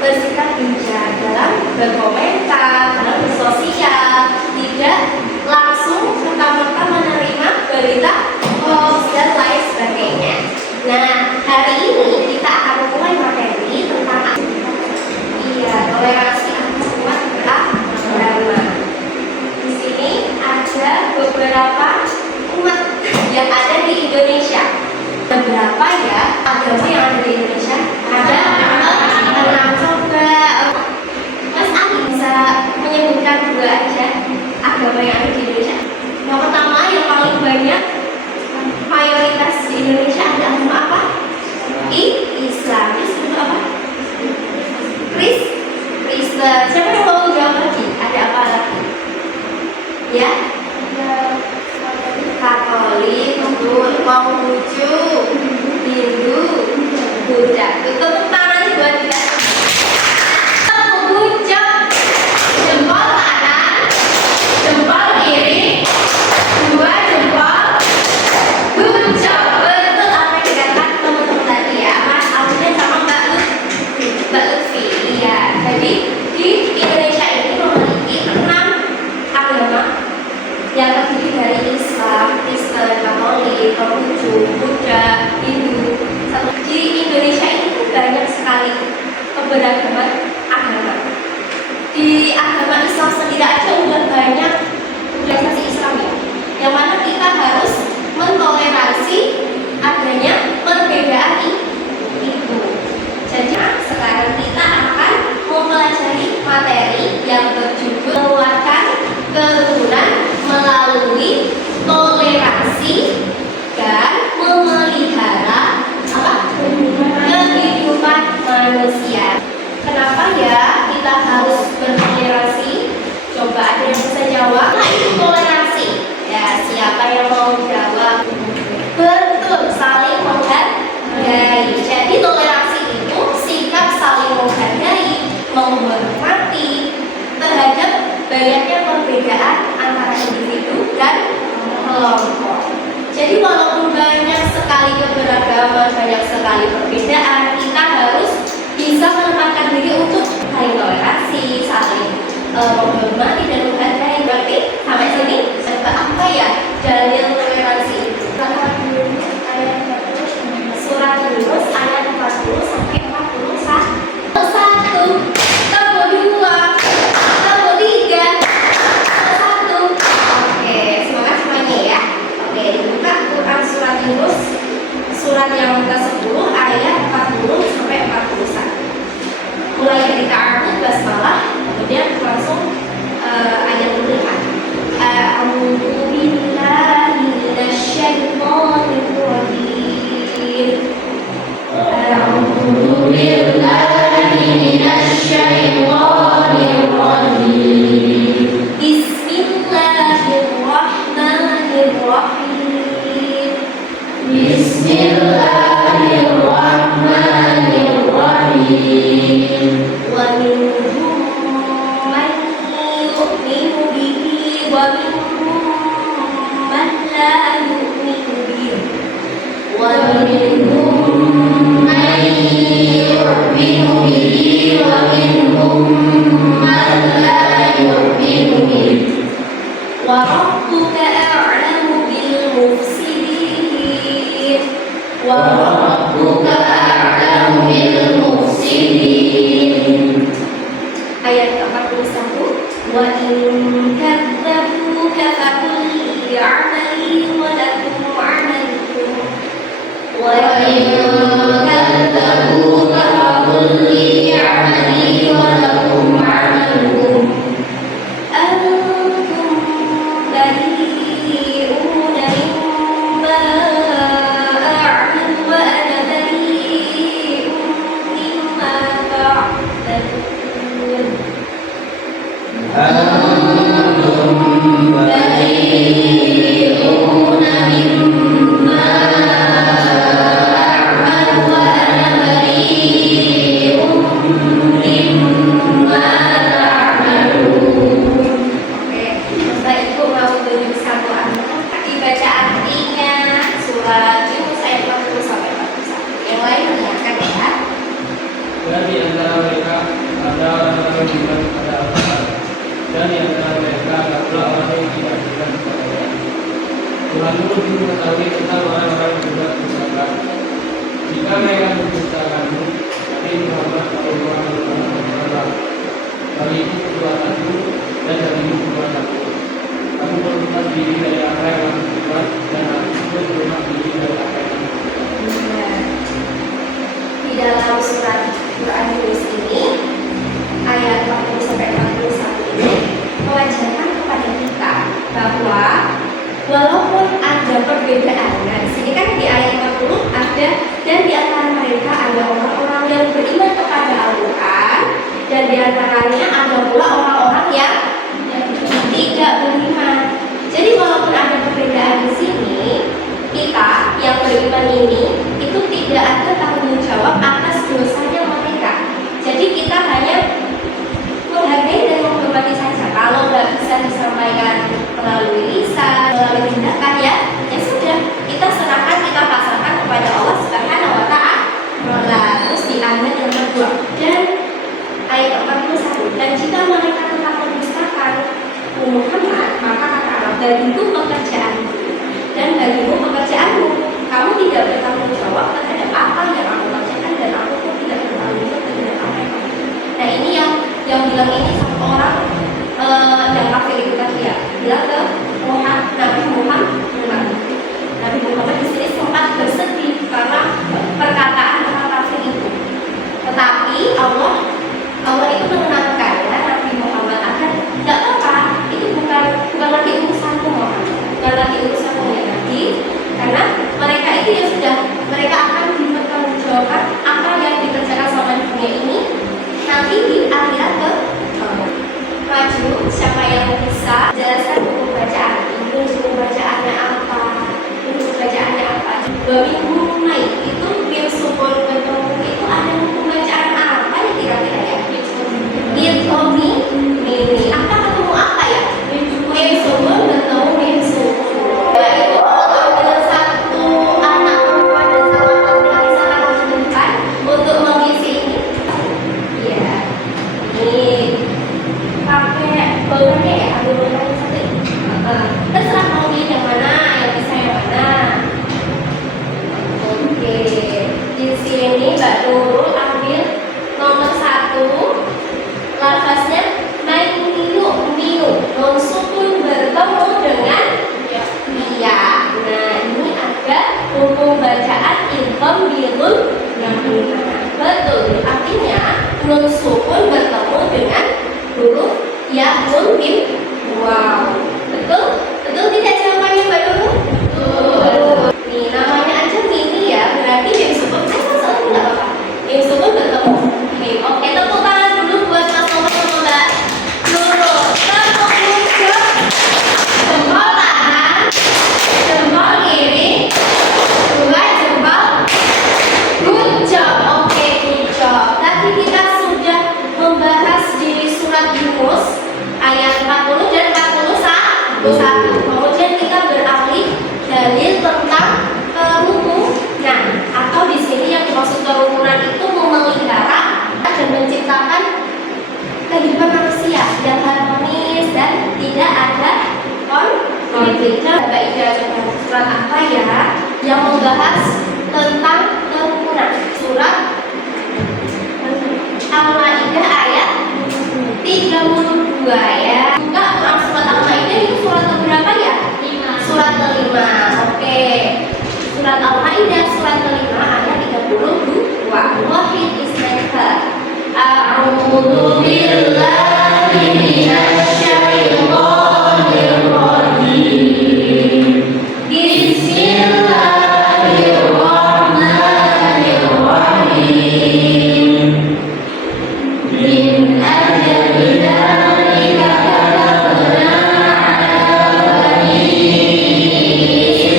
bersikap bijak dalam berkomentar, dalam bersosial, tidak langsung serta-merta menerima berita hoax dan lain sebagainya. Nah, hari ini kita akan mulai materi tentang toleransi antarumat beragama. Di sini ada beberapa umat yang ada di Indonesia. Berapa ya agama yang ada di Indonesia? Ada 6. Coba Mas Abi bisa menyebutkan 2 aja agama yang ada di Indonesia. Yang pertama, yang paling banyak mayoritas di Indonesia ada agama apa? Islam. Itu apa? Kristen. Siapa yang mau jawab lagi? Ada apa lagi? Ya? Katolik, Konghucu, Hindu, Buddha. Tepuk tangan buat kita. Konghucu, jempol kanan, jempol kiri, 2 jempol. Buddha. Betul apa yang dikatakan teman-teman tadi ya, Mas Alvin sama Mbak Lutfi. Iya. Jadi di Indonesia ini memiliki 6 agama yang terdiri dari Islam, Kristen, Katolik, Konghucu, Buddha, Hindu. Di Indonesia ini banyak sekali keberagaman agama. Di agama Islam sendiri aja udah banyak organisasi Islam ya, yang mana kita harus mentoleransi adanya perbedaan itu. Jadi sekarang kita akan mempelajari materi yang berjudul menguatkan kerukunan melalui toleransi dan memelihara kehidupan manusia. Kenapa ya kita harus bertoleransi? Coba ada yang bisa jawab? Nah, itu toleransi. Ya, siapa yang mau jawab? Betul, saling menghargai. Jadi toleransi itu sikap saling menghargai, menghormati terhadap banyaknya perbedaan antara individu dan kelompok. Jadi walaupun banyak sekali keberagaman, banyak sekali perbedaan, kita harus bisa menempatkan diri untuk saling toleransi, saling menghormati dan menghargai. Berarti sampai sini apa ya dalil toleransi itu? Surat Yunus ayat 40 sampai 41. 1, 2, surat Yunus surat yang ke-10 ayat 40 sampai 41. Mulai dari ta'arud basmalah, kemudian langsung ayat 5. A'udzu billahi minasyaitonir rajim. A'udzu billahi minasyaitonir rajim. Bismillahirrahmanirrahim. Bismillahirrahmanirrahim. Wa minhum man yu'minu bihi wa minhum man la yu'minu bihi wa minhum man yu'minu bihi wa minhum man la yu'minu bihi wa rabbuka a'lamu bil mufsidin wa rabbuka a'lamu bil mufsidin. Ayat 41. Wa in kadzabuka faqul li 'amali wa lakum 'amalukum wa in kadzabuka faqul li 'amali wa lakum 'amalukum antum bari'una mimma a'malu wa ana bari'un mimma ta'malun. Antum bari'una mimma a'malu wa ana bari'un mimma ta'malun. Oke, Bapak Ibu mau tunjuk satu dibaca artinya surat Yunus ayat 40 sampai 41. Yang lain mendengarkan ya. Dan di antara mereka ada orang-orang yang beriman kepada Al-Quran, dan di antara mereka ada pula orang yang tidak beriman kepadanya. Tuhan itu mengetahui tentang orang-orang yang berbuat durhaka. Jika mereka mendustakanmu, nanti Muhammad Rasulullah SAW, bagiku perbuatanmu dan bagimu perbuatanmu. Kamu berlepas diri dari apa yang kamu buat, dan aku pun berlepas diri dari apa yang kamu buat. Di dalam surat Quran Yunus ini, ayat 40-41 ini mengajarkan kepada kita bahwa walaupun ada perbedaan, nah di sini kan di ayat 40 ada, dan di antara mereka ada orang-orang yang beriman kepada Al-Quran, dan di antaranya ada pula orang-orang yang tidak beriman. Jadi walaupun ada perbedaan di sini, kita yang beriman ini itu tidak ada tanggung jawab atas dosanya mereka. Jadi kita hanya menghargai dan menghormati saja. Kalau nggak bisa disampaikan melalui lisan, melalui tindakan, ya sudah, kita serahkan, kita pasrahkan kepada Allah Subhanahu wa Ta'ala. Terus di ayat yang kedua dan ayat 41, dan jika mereka tetap mendustakan Muhammad, maka kata Allah, bagiku pekerjaanmu dan bagimu pekerjaanmu. Kamu tidak bertanggung jawab terhadap apa yang aku kerjakan, dan aku pun tidak bertanggung jawab terhadap apa yang aku kerjakan. Nah ini yang bilang ini satu orang yang kafir itu tadi ya, bilang ke Nabi Muhammad di sini sempat bersedih karena perkataan orang kafir itu. Tetapi Allah itu menenangkan ya Nabi Muhammad akan tidak apa-apa, itu bukan lagi urusanmu Muhammad, bukan lagi urusanmu ya Nabi, karena mereka itu ya sudah, mereka akan dipertanggungjawabkan apa yang dikerjakan selama di dunia ini nanti di akhirat ke maju. Siapa yang bisa jelaskan buku bacaan ini, buku bacaannya apa, buku bacaannya apa? 2 minggu naik itu mim sukun ketemu itu ada buku bacaan apa ya kira-kira ya? Ilmi ini apa ketemu apa ya? Mim sukun ketemu mim sukun. Itu ada satu anak perempuan dan sama laki-laki sangat menentukan untuk mengisi ini. Iya, ini pakai bolanya ya, ambil bolanya satu. Terserah mau pilih yang mana, yang bisa yang mana. Oke, di sini Mbak Nurul ambil nomor 1. Lafaznya minu, non sukun bertemu dengan iya. Nah ini ada hukum bacaan idgham bilun. Betul, artinya nun sukun bertemu dengan huruf ya, nun, mim. Wow, betul tidak jawabannya Mbak Nurul? Betul. Nih namanya aja mini ya, berarti mim sukun. Soalnya tidak apa-apa. Mim sukun bertemu mim. Oke, tepuk tangan dulu buat Mas Nomer sama Mbak Nurul. Tepuk muncul, jempol kanan, jempol kiri, 2 jempol. Good job. Oke, good job. Tadi kita sudah membahas di surat Yunus ayat 40 dan 41. Kemudian kita beralih dalil tentang kerukunan. Nah, atau di sini yang dimaksud kerukunan itu memelihara dan menciptakan kehidupan manusia yang harmonis dan tidak ada konflik. Mbak Ida coba surat apa ya yang membahas tentang kerukunan? Surat Al-Maidah ayat 32 ya. Buka Quran surat Al-Maidah itu surat keberapa ya? 5. Surat ke-5. Oke. Surat Al-Maidah surat ke-5 ayat 32. Wahid istighfar. A'udzu billahi minasy syaithanir rajim. Bismillahirrahmanirrahim. Min ajli dzalika katabna ala bani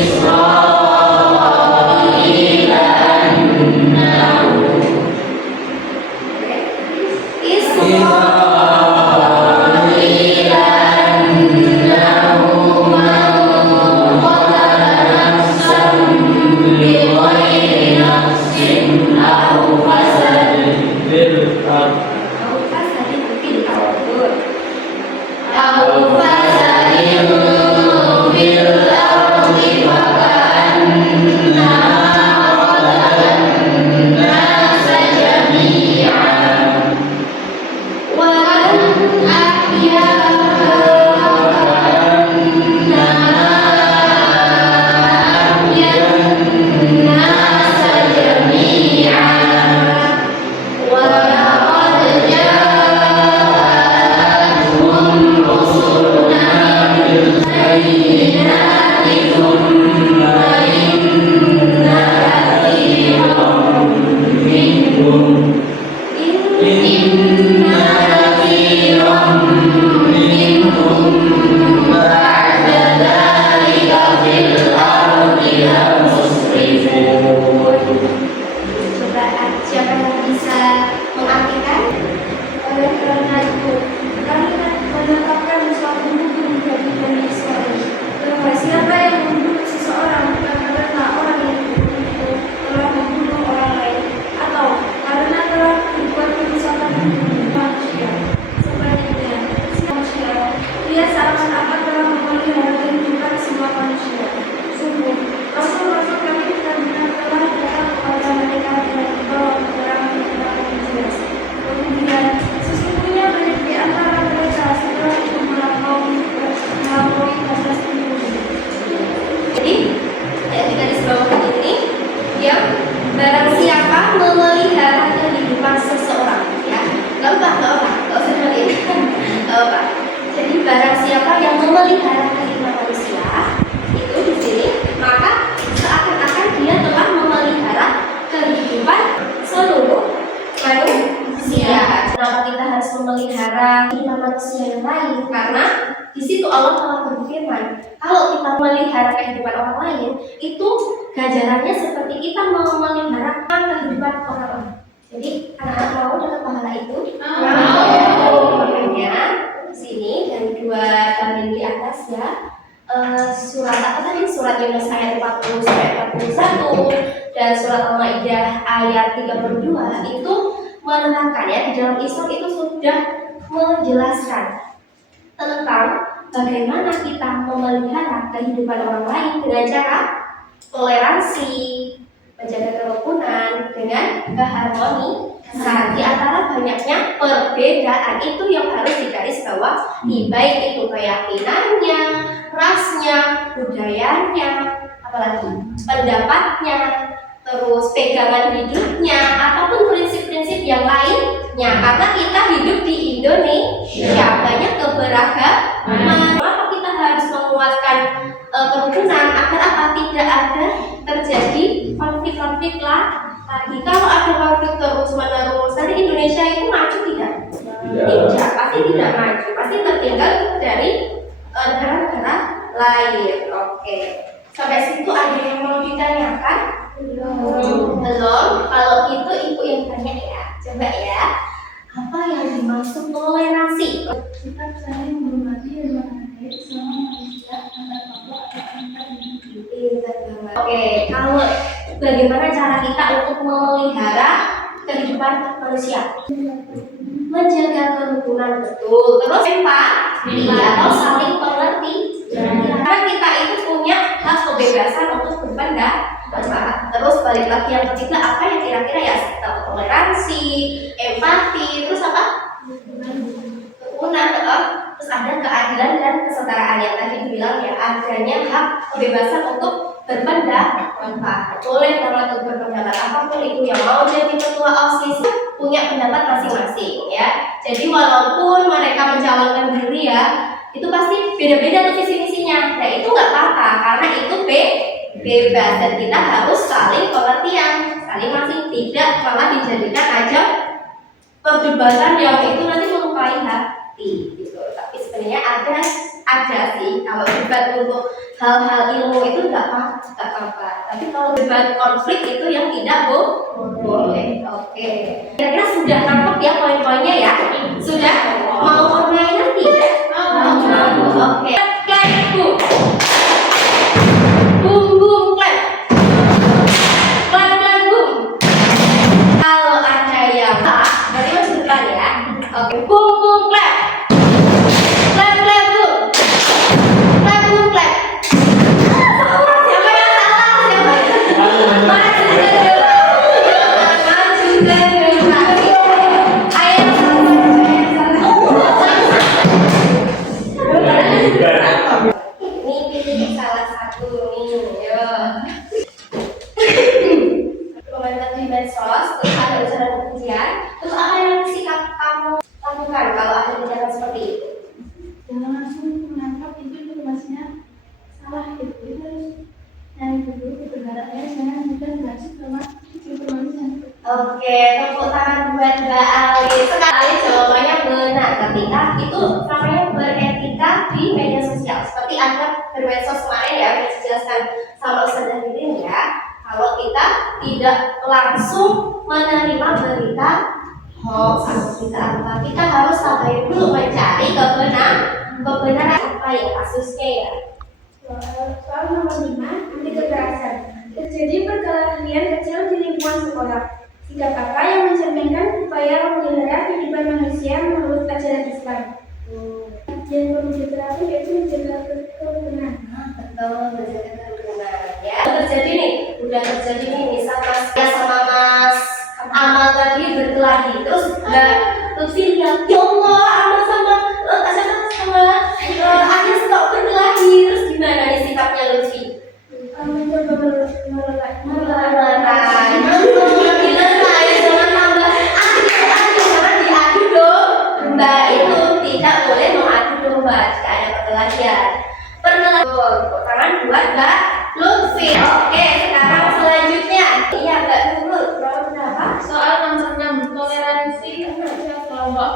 Israila annahu memelihara kehidupan manusia yang lain, karena di situ Allah telah berfirman, kalau kita memelihara kehidupan orang lain, itu ganjarannya seperti kita memelihara kehidupan orang lain. Jadi anak-anak mau dapat pahala itu? Mau. Makanya sini dan 2 gambar di atas ya. Surat apa tadi? Surat Yunus ayat 40 sampai 41 dan surat Al-Maidah ayat 32 itu menerangkan ya, di dalam Islam itu sudah menjelaskan tentang bagaimana kita memelihara kehidupan orang lain dengan cara toleransi, menjaga kerukunan dengan keharmonisan. Di antara banyaknya perbedaan itu yang harus digarisbawahi, baik itu keyakinannya, rasnya, budayanya, apalagi pendapatnya, terus pegangan hidupnya, ataupun prinsip-prinsip yang lainnya. Karena kita hidup di Indonesia, banyak keberagaman. Maka kita harus menguatkan kerukunan agar apa, tidak ada terjadi konflik-konflik lagi. Kalau ada konflik terus-menerus, nanti Indonesia itu maju tidak? Tidak, pasti tidak maju, pasti tertinggal dari negara-negara lain. Oke, sampai situ ada yang mau ditanyakan? Belum. Kalau itu ibu yang tanya ya. Coba ya. Apa yang dimaksud toleransi? Kita saling menghormati dan menghargai sesama manusia antar kelompok atau antar individu. Oke, kalau bagaimana cara kita untuk memelihara kehidupan manusia? Menjaga kerukunan, betul. Terus empati atau saling mengerti. Karena kita itu punya hak kebebasan untuk berpendapat. Terus balik lagi yang ketiga, apa yang kira-kira ya? Toleransi, empati, terus apa? Kerukunan, terus ada keadilan dan kesetaraan yang tadi dibilang ya, adanya hak kebebasan untuk berpendapat. Boleh banget untuk berpendapat apapun itu, yang mau jadi ketua OSIS punya pendapat masing-masing ya. Jadi walaupun mereka mencalonkan diri ya, itu pasti beda-beda tuh visi misinya. Nah itu nggak apa-apa, karena itu bebas dan kita harus saling pengertian, saling masing, tidak malah dijadikan ajang perdebatan yang itu nanti melukai hati gitu. Tapi sebenarnya ada sih kalau debat untuk hal-hal ilmu itu nggak apa-apa. Tapi kalau debat konflik itu yang tidak boleh. Oke. Kira-kira sudah nangkep ya poin-poinnya ya? Sudah? Mau permainan tidak? Oke. Clap, Bu. Boom, boom, clap. Clap, clap, boom. Kalau ada yang salah, berarti masuk depan ya. Oke. Boom, boom, clap. Clap, clap, boom. Clap, boom, clap. Siapa yang salah? Siapa yang salah? Maju ke depan. Maju ke depan. Ayo, ini pilih salah satu nih, yo. Komentar di medsos, terus ada ujaran kebencian, terus apa yang sikap kamu lakukan kalau ada ujaran seperti itu? Jangan langsung menangkap itu informasinya salah gitu. Kita harus nyari dulu kebenarannya, jangan mudah beraksi sama informasi yang Oke, tepuk tangan buat Mbak Ali. Sekali jawabannya benar. Ketika itu namanya beretika di media sosial. Seperti ada bermedsos kemarin ya, sudah dijelaskan sama Ustazah Ririn ya. Kalau kita tidak langsung menerima berita hoax atau berita apa, kita harus sabar dulu mencari kebenaran apa ya kasusnya ya. Soal nomor 5, anti kekerasan. Terjadi perkelahian kecil di lingkungan sekolah. Sikap apa yang mencerminkan upaya memelihara kehidupan manusia menurut ajaran Islam? Yang perlu diterapi yaitu menjaga kerukunan. Betul, menjaga kerukunan ya. Terjadi nih, udah terjadi nih, misal Mas ya sama Mas Amal tadi berkelahi, terus Mbak Lutfi bilang, ya Allah, Amal sama Akhir kok berkelahi, terus gimana nih sikapnya Lutfi? Mencoba Mbak itu tidak boleh mengadu domba jika ada perkelahian. Tangan buat Mbak Lutfi. Oke, sekarang selanjutnya. Iya, Mbak Nurul. Berapa? soal nomor 6, toleransi antar kelompok.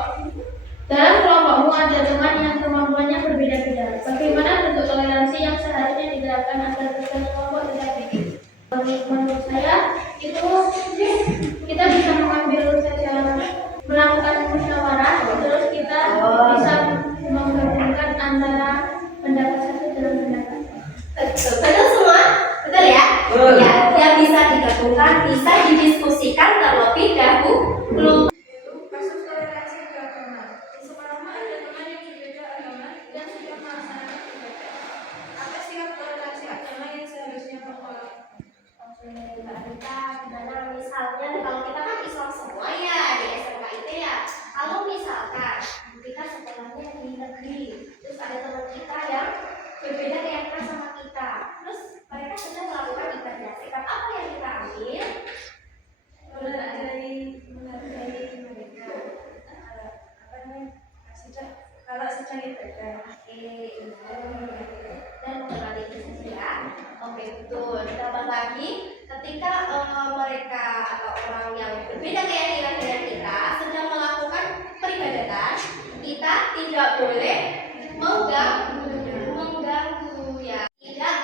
Dalam kelompokmu ada teman yang kemampuannya berbeda-beda. Bagaimana bentuk toleransi yang seharusnya diterapkan agar bukan kelompok tetap hidup? Menurut saya, itu kita bisa mengambil saja melakukan musyawarah, terus kita bisa menggabungkan antara pendapat satu dengan pendapat. Betul semua? Betul ya? Ya, yang bisa digabungkan, bisa didiskusikan terlebih dahulu. Kasus toleransi beragama. Di sekolahmu ada teman yang berbeda agama dan sudah melaksanakan ibadah. Apa sikap toleransi agama yang seharusnya bertolak? Mbak Rita, gimana misalnya kalau kita kan Islam semua ya di SMK itu ya. Kalau misalkan kita sekolahnya di negeri, terus ada teman kita yang berbeda keyakinan sama kita, terus mereka sedang melakukan ibadah. Sikap apa yang kita ambil? Menghargai mereka. Kalau sedang ibadah. Dan mengenali itu saja. Oke, betul. Ditambah lagi, ketika mereka atau orang yang berbeda keyakinan dengan kita sedang melakukan peribadatan, kita tidak boleh mengganggu ya, tidak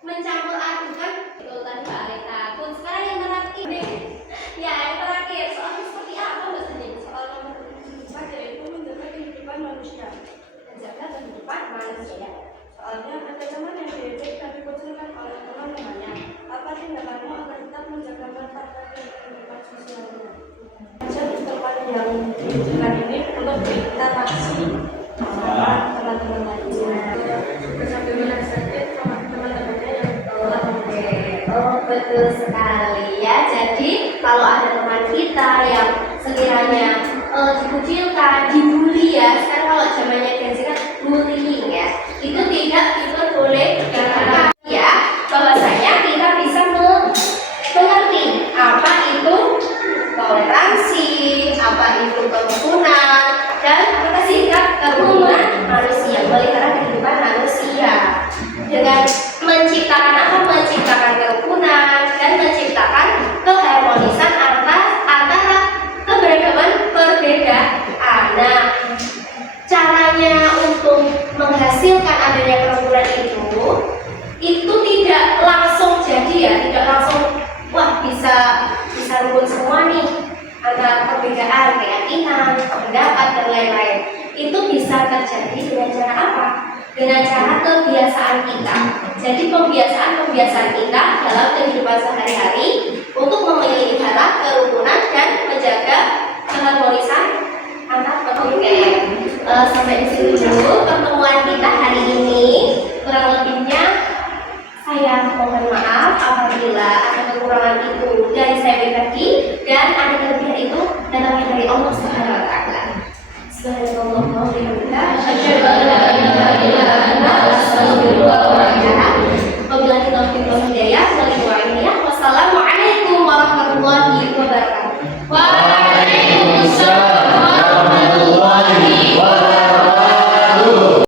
mencampur adukan. Betul tadi Mbak Aleta. Pun sekarang yang terakhir nih, ya yang terakhir soalnya seperti apa Mbak Sandi? Soal nomor 4 yaitu menjaga kehidupan manusia. Menjaga kehidupan manusia. Soalnya ada teman yang diejek dan dikucilkan oleh teman-temannya. Apa tindakanmu agar tetap menjaga martabat dan kehidupan sosialnya? Macam teman yang ditunjukkan ini untuk diinteraksi sama teman-teman lainnya. Sambil menasihati teman-temannya yang Betul sekali ya. Jadi kalau ada teman kita yang sekiranya dikucilkan, dibully ya. Sekarang kalau zamannya Gen Z kan bullying ya. Itu tidak boleh dilakukan ya. Bahwasanya kita bisa mengerti apa itu toleransi, apa itu kerukunan, dan sikap kerukunan manusia, melihara kehidupan manusia dengan menciptakan apa? Menciptakan kerukunan dan menciptakan keharmonisan antara keberagaman perbedaan. Nah, caranya untuk menghasilkan adanya kerukunan itu tidak langsung jadi ya, tidak langsung wah bisa rukun semua nih antara perbedaan keyakinan, pendapat dan lain-lain. Itu bisa terjadi dengan cara apa? Dengan cara kebiasaan kita. Jadi pembiasaan kita dalam kehidupan sehari-hari untuk memelihara kerukunan dan menjaga keharmonisan antar perbedaan. Sampai di sini dulu pertemuan kita hari ini. Kurang lebihnya saya mohon maaf apabila ada kekurangan itu dari saya pribadi dan ada kelebihan itu datangnya dari Allah Subhanahu